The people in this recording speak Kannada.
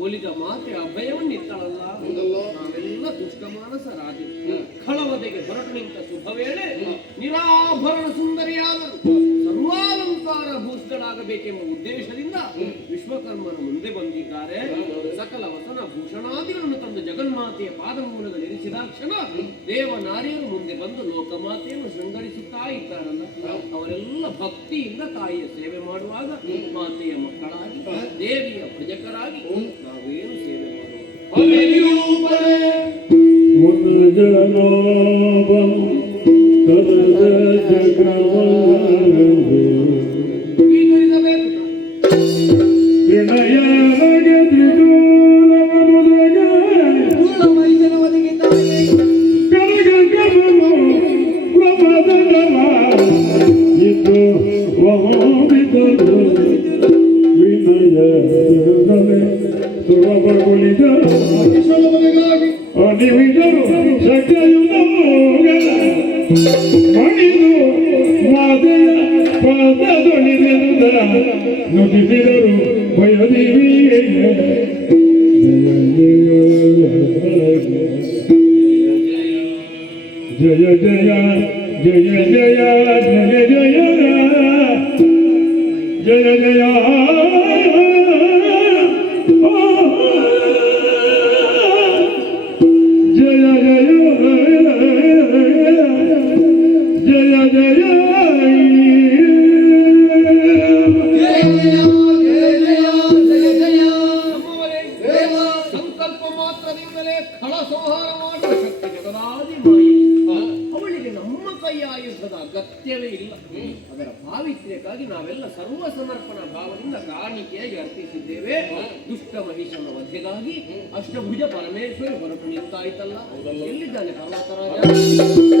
ಉಳಿದ ಮಾತೆ ಅಭಯವನ್ನಿತ್ತಳಲ್ಲ. ನಾವೆಲ್ಲ ದುಷ್ಟ ಮಾನಸರಾಗಿ ಖಳವದೆಗೆ ಹೊರಟು ನಿಂತ ಶುಭವೇಳೆ ನಿರಾಭರಣ ಸುಂದರಿಯಾದರು ಸರ್ವಾಲಂಕಾರ ಭೂಷಿತರಾಗಬೇಕೆಂಬ ಉದ್ದೇಶದಿಂದ ವಿಶ್ವಕರ್ಮನ ಮುಂದೆ ಬಂದಿದ್ದಾರೆ. ಸಕಲ ವಸನ ಭೂಷಣಾದಿಗಳನ್ನು ತಂದು ಜಗನ್ಮಾತೆಯ ಪಾದಮೂಲದಲ್ಲಿ ಇರಿಸಿದಾಕ್ಷಣ ದೇವನಾರಿಯರು ಮುಂದೆ ಬಂದು ಲೋಕಮಾತೆಯನ್ನು ಶೃಂಗರಿಸುತ್ತಾ ಇದ್ದಾರಲ್ಲ, ಅವರೆಲ್ಲ ಭಕ್ತಿಯಿಂದ ತಾಯಿಯ ಸೇವೆ ಮಾಡುವಾಗ ಮಾತೆಯ ಮಕ್ಕಳಾಗಿ ದೇವಿಯ ಭಜಕರಾಗಿ ನಾವೇನು ಸೇವೆ ನುಡಿಸಿದರು ಭಯದೇವಿಯೇ ಜಯ ಜಯ ಜಯ ಜಯ ಜಯ ಜಯ ಜಯ ಜಯ ಜಯ ಅಗತ್ಯವೇ ಇಲ್ಲ. ಅದರ ಪಾವಿತ್ರ್ಯಕ್ಕಾಗಿ ನಾವೆಲ್ಲ ಸರ್ವ ಸಮರ್ಪಣಾ ಭಾವದಿಂದ ಕಾಣಿಕೆಯಾಗಿ ಅರ್ಪಿಸಿದ್ದೇವೆ. ದುಷ್ಟ ಮಹಿಷನ ವಧೆಗಾಗಿ ಅಷ್ಟಭುಜ ಪರಮೇಶ್ವರಿ ಹೊರಟು ನಿಂತಾಯ್ತಲ್ಲ. ಎಲ್ಲಿದ್ದಾನೆ ಪರ್ವತರಾಜ?